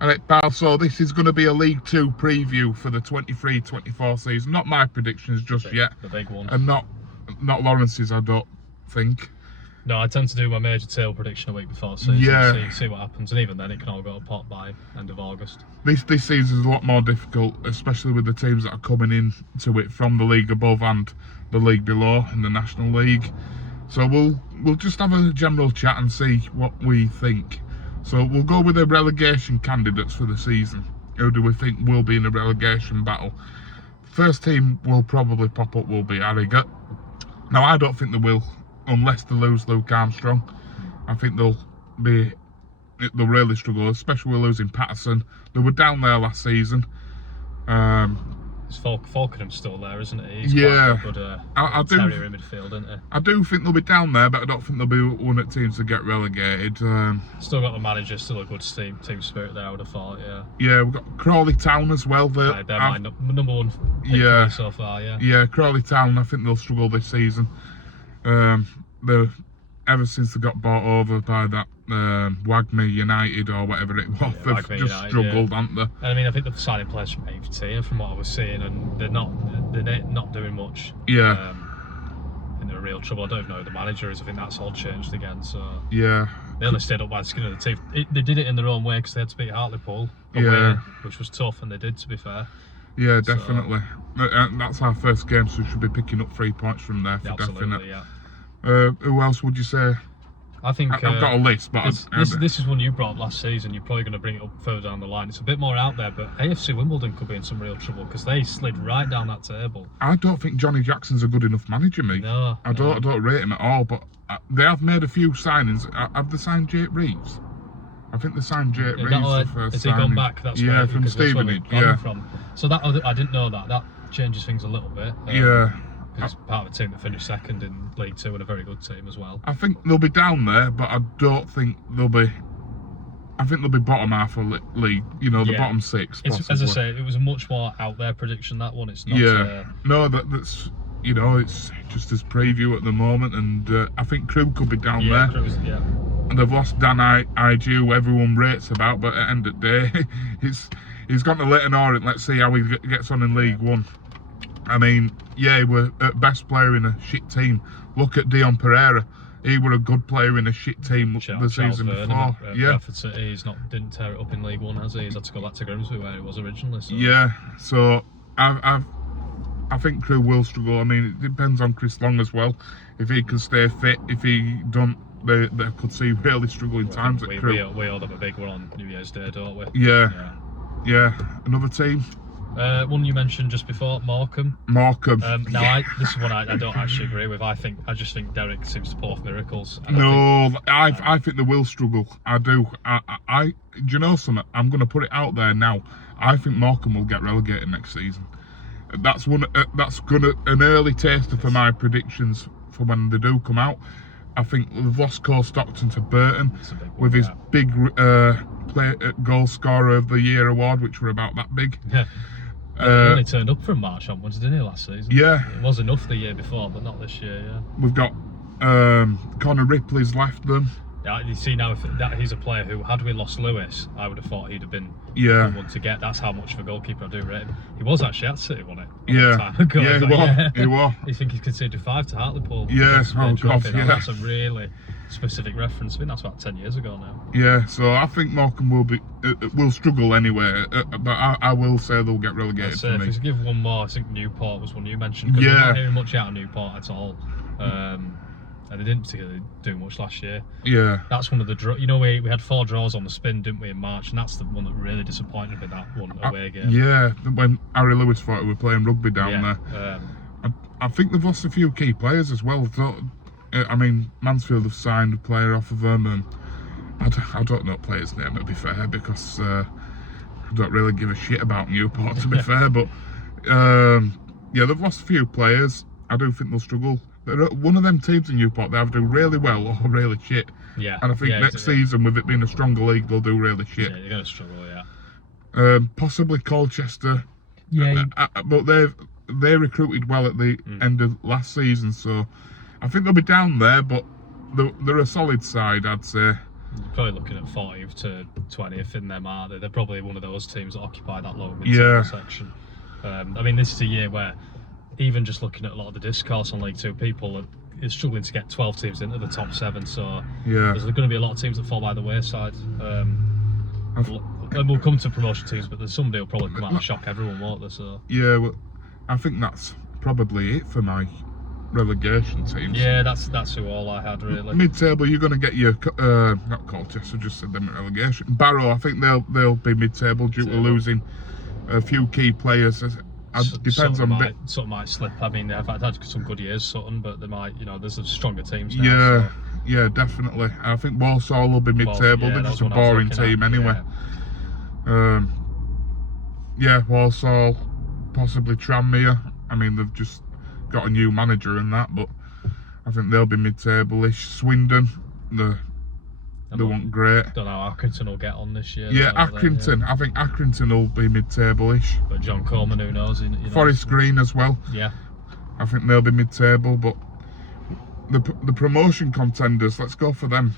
Alright, pal, so this is going to be a League 2 preview for the 23-24 season. Not my predictions just yet. The big one. And not Lawrence's, I don't think. No, I tend to do my major tail prediction a week before season. Yeah. See what happens. And even then, it can all go to pot by end of August. This season is a lot more difficult, especially with the teams that are coming in to it from the league above and the league below in the National League. So we'll just have a general chat and see what we think. So we'll go with the relegation candidates for the season. Who do we think will be in a relegation battle? First team will probably pop up will be Harrogate. Now I don't think they will, unless they lose Luke Armstrong. I think they'll really struggle, especially with losing Patterson. They were down there last season. It's Falkenham's still there, isn't he? He's Yeah. quite a I good do. terrier in midfield, isn't he? I do think they'll be down there, but I don't think they'll be one of the teams to get relegated. Still got the manager, still a good team spirit there, I would have thought, yeah. Yeah, we've got Crawley Town as well. They're my number one pick Yeah. for me so far, yeah. Yeah, Crawley Town, I think they'll struggle this season. Ever since they got bought over by that Wagner United or whatever it was, they've Wagner just United, struggled, haven't they? And I mean, I think they're signing players from 8th tier from what I was seeing, and they're not doing much. Yeah. And they're in real trouble. I don't even know who the manager is. I think that's all changed again. So Yeah. they only stayed up by the skin of the teeth. They did it in their own way because they had to beat Hartlepool away, Yeah. which was tough, and they did, to be fair. Yeah, definitely. That's our first game, so we should be picking up 3 points from there for Absolutely, definite. yeah. Who else would you say? I think I've got a list, but this is one you brought up last season. You're probably going to bring it up further down the line. It's a bit more out there, but AFC Wimbledon could be in some real trouble because they slid right down that table. I don't think Johnny Jackson's a good enough manager, mate. No, I don't rate him at all, but they have made a few signings. Have they signed Jake Reeves? I think they signed Jake Reeves the first has he gone signing. back? That's yeah, right, from because that's where Stevenage. we've gone Yeah, from. So that I didn't know that. That changes things a little bit. Yeah. Because it's part of a team that finished second in League 2 and a very good team as well. I think they'll be down there, but I don't think they'll be. I think they'll be bottom half of league. You know, the bottom six. As I say, it was a much more out there prediction, that one. It's not. Yeah. No, that's. You know, it's just as preview at the moment, and I think Crewe could be down there. Yeah. And they've lost Dan Ige, who everyone rates about, but at the end of the day, he's gone to Leyton Orient. Let's see how he gets on in League One. I mean, yeah, we're at best player in a shit team. Look at Dion Pereira. He were a good player in a shit team the season before. Yeah. He's didn't tear it up in League One, has he? He's had to go back to Grimsby where he was originally. So. Yeah, so I think Crewe will struggle. I mean, it depends on Chris Long as well. If he can stay fit, if he don't, they could see really struggling times at Crewe. We owe them a big one on New Year's Day, don't we? Yeah. Another team. One you mentioned just before, Morecambe. Now, this is one I don't actually agree with. I just think Derek seems to pull off miracles. I think they will struggle. I do. Do you know something? I'm going to put it out there now. I think Morecambe will get relegated next season. That's an early taster for my predictions for when they do come out. I think they've lost Cole Stockton to Burton with his big goal scorer of the year award, which were about that big. Yeah. He only turned up from March onwards, didn't he, last season? Yeah. It was enough the year before, but not this year, yeah. We've got Connor Ripley's left them. Yeah, you see now, he's a player who, had we lost Lewis, I would have thought he'd have been the one to get. That's how much of a goalkeeper I do rate him. He was actually at City, wasn't it? Yeah, he was. You think he's conceded 5 to Hartlepool? Yeah, That's a really specific reference. I think that's about 10 years ago now. Yeah, so I think Morecambe will struggle anyway, but I will say they'll get relegated for me. If you give one more, I think Newport was one you mentioned, because we're not hearing much out of Newport at all. And they didn't particularly do much last year. Yeah. That's one of the draws. You know, we had 4 draws on the spin, didn't we, in March? And that's the one that really disappointed me, that one away game. Yeah, when Harry Lewis thought we were playing rugby down there. I think they've lost a few key players as well. I mean, Mansfield have signed a player off of them, and I don't know player's name, to be fair, because I don't really give a shit about Newport, to be fair. But yeah, they've lost a few players. I do think they'll struggle. They're one of them teams in Newport, they either do really well or really shit. Yeah. And I think next season, with it being a stronger league, they'll do really shit. Yeah, they're going to struggle, yeah. Possibly Colchester. Yeah. But they recruited well at the end of last season, so I think they'll be down there, but they're a solid side, I'd say. You're probably looking at 40th to 20th in them, aren't they? They're probably one of those teams that occupy that lower mid-table section. I mean, this is a year where even just looking at a lot of the discourse on League Two, people are struggling to get 12 teams into the top 7. So there's going to be a lot of teams that fall by the wayside. And we'll come to promotion teams, but there's somebody who'll probably come out and shock everyone, won't there? So yeah, well, I think that's probably it for my relegation teams. yeah, that's who all I had really. Mid-table, you're going to get your not Colchester, just said them at relegation. Barrow, I think they'll be mid-table due to losing a few key players. Depends on bit. Sutton might slip. I mean, they've had some good years, Sutton, but they might, there's some stronger teams now. Yeah, definitely. I think Walsall will be mid-table. They're just a boring team anyway. Walsall, possibly Tranmere. I mean, they've just got a new manager in that, but I think they'll be mid-table-ish. Swindon, they weren't great. Don't know how Accrington will get on this year. Yeah, Accrington. I think Accrington will be mid-table-ish. But John Coleman, who knows? Forest Green as well. Yeah. I think they'll be mid-table, but the promotion contenders, let's go for them.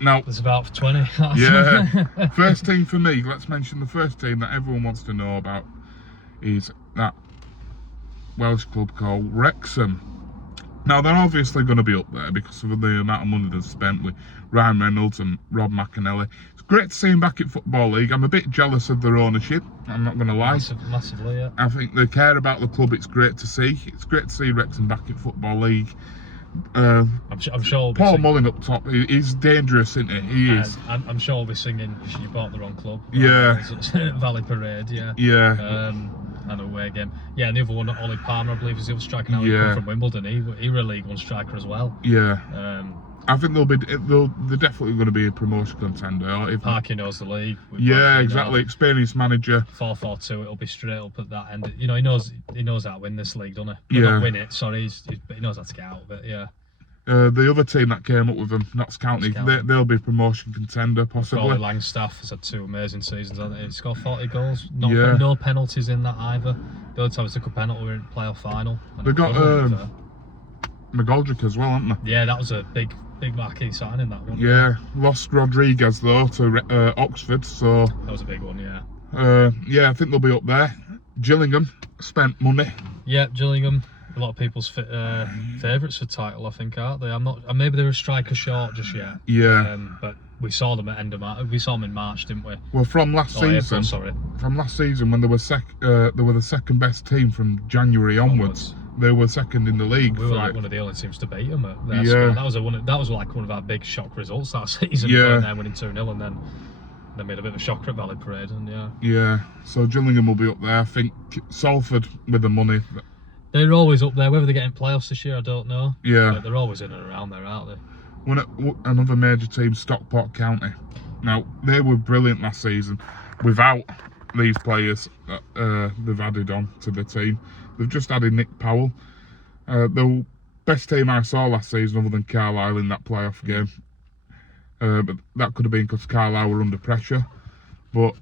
Now, there's about 20. Yeah. First team for me, let's mention the first team that everyone wants to know about is that Welsh club called Wrexham. Now, they're obviously going to be up there because of the amount of money they've spent with Ryan Reynolds and Rob McAnally. It's great to see them back in Football League. I'm a bit jealous of their ownership, I'm not going to lie. Massively, yeah. I think they care about the club. It's great to see. It's great to see Wrexham back in Football League. I'm sure Paul Mullin up top, he's dangerous, isn't he? He is. I'm sure we'll be singing "You Bought the Wrong Club." Yeah. Valley Parade, yeah. Yeah. And away game. Yeah, and the other one, Ollie Palmer, I believe, is the other striker now. He come from Wimbledon. He were a League One striker as well. Yeah. I think they're definitely going to be a promotion contender. Parky knows the league. Yeah, exactly. Experienced manager. 4-4-2. It'll be straight up at that end. He knows how to win this league, doesn't he? Yeah. Not win it. Sorry, but he knows how to get out of it. Yeah. The other team that came up with them, Notts County, they'll be promotion contender possibly. Crawley Langstaff has had 2 amazing seasons, hasn't he? He scored 40 goals. No penalties in that either. The only time he took a penalty were in the playoff final. They got McGoldrick as well, haven't they? Yeah, that was a big marquee signing, that one. Yeah, lost Rodriguez though to Oxford, so that was a big one. Yeah. I think they'll be up there. Gillingham spent money. Yeah, Gillingham. A lot of people's favourites for title, I think, aren't they? Maybe they're a striker short just yet. Yeah. But we saw them at end of March. We saw them in March, didn't we? Well, from last season. From last season, when they were the second best team from January onwards. They were second in the league. We were like one of the only teams to beat them at their squad. That was like one of our big shock results that season. Going there, winning 2-0, and then they made a bit of a shocker at Valley Parade, and yeah. So Gillingham will be up there. I think Salford with the money. They're always up there. Whether they get in playoffs this year, I don't know. Yeah. But they're always in and around there, aren't they? Another major team, Stockport County. Now, they were brilliant last season without these players that they've added on to the team. They've just added Nick Powell. The best team I saw last season other than Carlisle in that playoff game. But that could have been because Carlisle were under pressure. But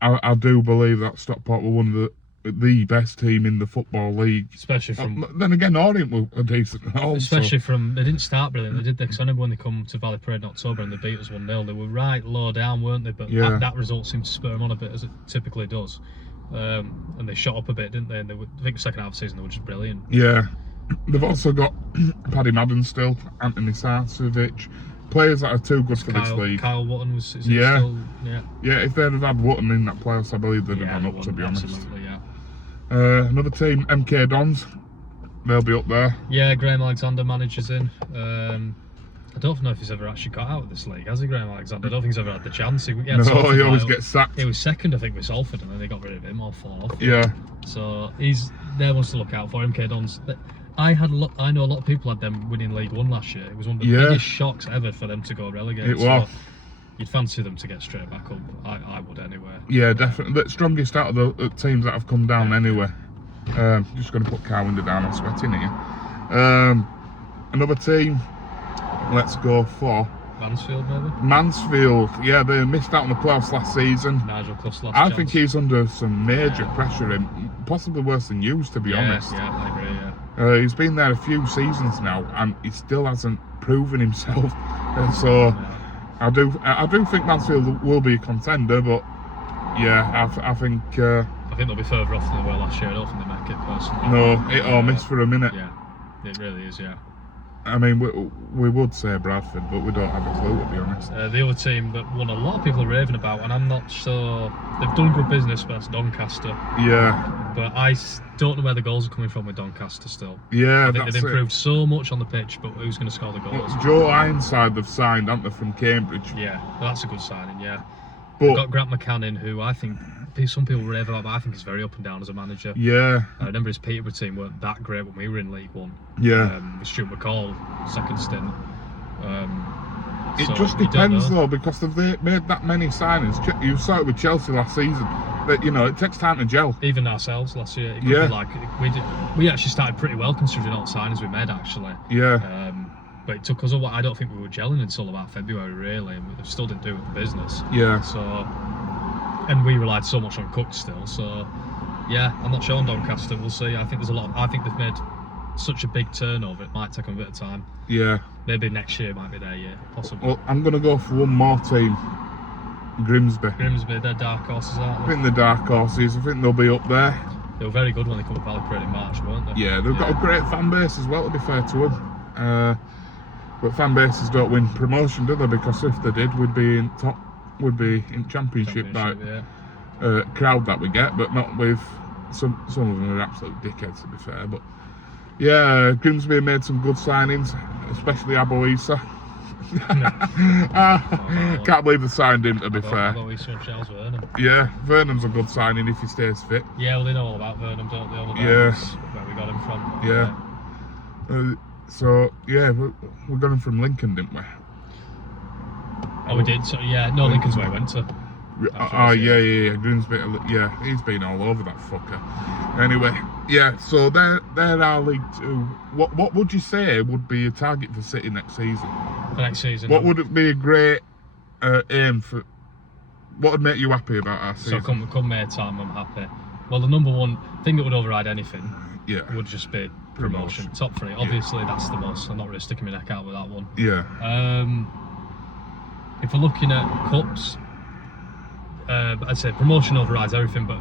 I do believe that Stockport were one of the best team in the Football League. Especially from... then again, Orient were decent also. Especially from... They didn't start brilliant, they did, because I remember when they come to Valley Parade in October and they beat us 1-0, they were right low down, weren't they? But that result seemed to spur them on a bit, as it typically does. And they shot up a bit, didn't they? And I think the second half of the season they were just brilliant. Yeah. They've also got Paddy Madden still, Anthony Sarcevic, players that are too good for this league. Kyle Wotton was still... Yeah, if they'd have had Wotton in that playoffs, I believe they'd have gone up, to be honest. Absolutely, yeah. Another team, MK Dons, they'll be up there. Yeah, Graham Alexander manages in. I don't know if he's ever actually got out of this league, has he, Graham Alexander? I don't think he's ever had the chance. He always gets sacked. He was second, I think, with Salford, and then they got rid of him, or 4th. Yeah. So there ones to look out for. MK Dons. I know a lot of people had them winning League One last year. It was one of the biggest shocks ever for them to go relegated. It was. You'd fancy them to get straight back up. I would anyway. Yeah, definitely. The strongest out of the teams that have come down anyway. Just going to put Carwinder down. I'm sweating here. Another team. Let's go for Mansfield, maybe. Mansfield. Yeah, they missed out on the playoffs last season. Nigel Clough's last I think he's under some major pressure, possibly worse than Hughes, to be honest. Yeah, I agree. Yeah. He's been there a few seasons now, and he still hasn't proven himself. So I do think Mansfield will be a contender, but yeah, I think I think they'll be further off than they were last year. I don't think they make it personally. no, hit or miss for a minute. Yeah, it really is. Yeah. I mean, we would say Bradford, but we don't have a clue, to be honest. The other team that won a lot of people are raving about, and I'm not sure they've done good business, but that's Doncaster. Yeah, But I don't know where the goals are coming from with Doncaster still. yeah, I think that's they've it. improved so much on the pitch, but who's going to score the goals? Well, Joe Ironside they've signed, haven't they, from Cambridge? Yeah, well, that's a good signing. Yeah, But got Grant McCannon, who I think some people rave about, but I think he's very up and down as a manager. yeah, I remember his Peterborough team weren't that great when we were in League One. yeah. With Stuart McCall, second stint. It So just you don't depends know. though, because they've made that many signings. You saw it with Chelsea last season. That it takes time to gel. Even ourselves last year, it could Yeah. be like we actually started pretty well considering all the signings we made actually. Yeah, But it took us a while. I don't think we were gelling until about February really, and we still didn't do it with the business. yeah, So, and we relied so much on Cook still. So, yeah, I'm not sure on Doncaster. We'll see. I think there's a lot. I think they've made such a big turnover. It might take them a bit of time. yeah. Maybe next year might be their year, possibly. Well, I'm gonna go for one more team. Grimsby. Grimsby, they're dark horses, aren't I they? think the dark horses. I think they'll be up there. They were very good when they come to Valley Parade in March, weren't they? Yeah, they've got a great fan base as well, to be fair to them. But fan bases don't win promotion, do they? Because if they did, we'd be in championship by yeah. crowd that we get, but not with some of them are absolute dickheads, to be fair. But yeah, Grimsby made some good signings, especially Abu Issa. Can't believe they signed him, to be fair. Although he's from Charles Vernon. Yeah, Vernon's a good signing if he stays fit. Yeah, well, they know all about Vernon, don't they? All the Yeah. guys where we got him from. Yeah. So yeah, we got him from Lincoln, didn't we? Oh, we did. So yeah, no, Lincoln's where I went to. Oh yeah. Grimsby, yeah, he's been all over that fucker. Anyway, yeah. So they're our League Two. What would you say would be a target for City next season? For next season. What would it be a great aim for? What would make you happy about our So season? come May time, I'm happy. Well, the number one thing that would override anything Yeah, would just be Promotion. promotion. Top three. Obviously, that's the most. I'm not really sticking my neck out with that one. yeah, If we're looking at cups, I'd say promotion overrides everything. But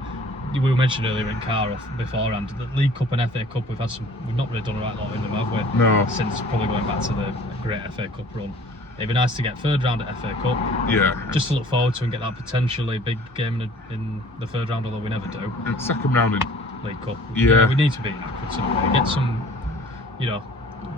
we were mentioned earlier in Cardiff beforehand, the League Cup and FA Cup, we've not really done a right lot in them, have we? no, Since probably going back to the great FA Cup run. It'd be nice to get third round at FA Cup, yeah. just to look forward to and get that potentially big game in the third round, although we never do. And second round in. League Cup. Yeah. We need to beat Accrington some way. Get some,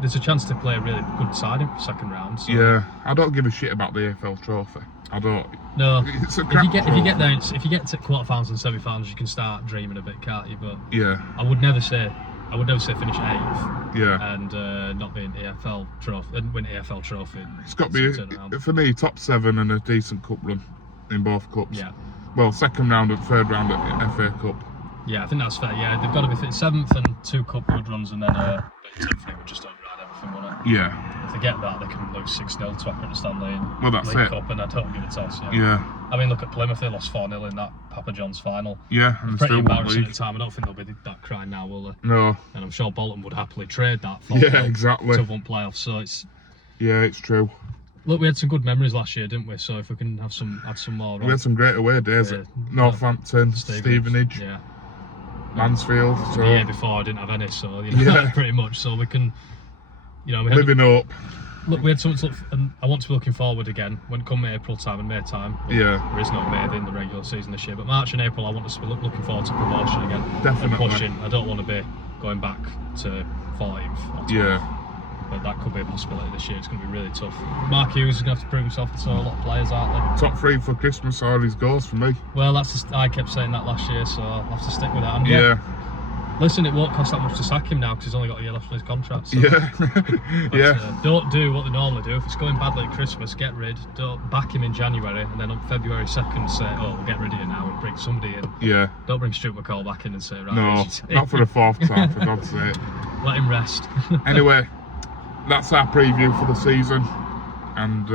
there's a chance to play a really good side in second round. So. Yeah, I don't give a shit about the AFL trophy. I don't. No. It's a If crap you get there, trophy. if you get to quarterfinals and semi-finals, you can start dreaming a bit, can't you? But Yeah, I would never say finish 8th yeah. and not win EFL trophy and win EFL trophy. It's got to Turn around. be, for me, top 7 and a decent cup run in both cups. Yeah. Well, second round and third round at FA Cup. Yeah, I think that's fair. Yeah, they've got to be 7th and 2 cup good runs, and then 10th thing would just override everything, wouldn't it? Yeah, If they get that, they can lose 6-0 to Accrington Stanley in Well, that's League it. Cup, and I don't give a toss. yeah, I mean, look at Plymouth. They lost 4-0 in that Papa John's final. yeah. And Pretty still won embarrassing at league. the time. I don't think they'll be that crying now, will they? No, And I'm sure Bolton would happily trade that for yeah, exactly. to one playoffs. So Yeah, it's true. look, we had some good memories last year, didn't we? So if we can add some more. We had some great away days Yeah. at Northampton, Stevenage, Yeah. Mansfield. So The year before I didn't have any, so Yeah. pretty much. So we can, we had, living up. look, we had something to look, and I want to be looking forward again when come April time and May time. Well, Yeah. there is no May in the regular season this year, but March and April I want us to be looking forward to promotion again. Definitely. And pushing. I don't want to be going back to 14th or 12th. Yeah, But that could be a possibility this year. It's going to be really tough. Mark Hughes is going to have to prove himself to a lot of players, aren't they? top 3 for Christmas are his goals for me. Well, I kept saying that last year, so I'll have to stick with that. And Yeah, listen, it won't cost that much to sack him now because he's only got a year left on his contract. So. yeah, But, yeah, don't do what they normally do. If it's going badly at Christmas, get rid. Don't back him in January, and then on February 2nd say, "Oh, we'll get rid of you now and bring somebody in." yeah. Don't bring Stuart McCall back in and say, "Right, No, here's your not team." for the 4th time, for God's sake. Let him rest. Anyway, that's our preview for the season, and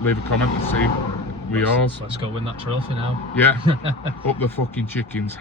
leave a comment and see we yours. Let's go win that trophy now. Yeah, up the fucking chickens.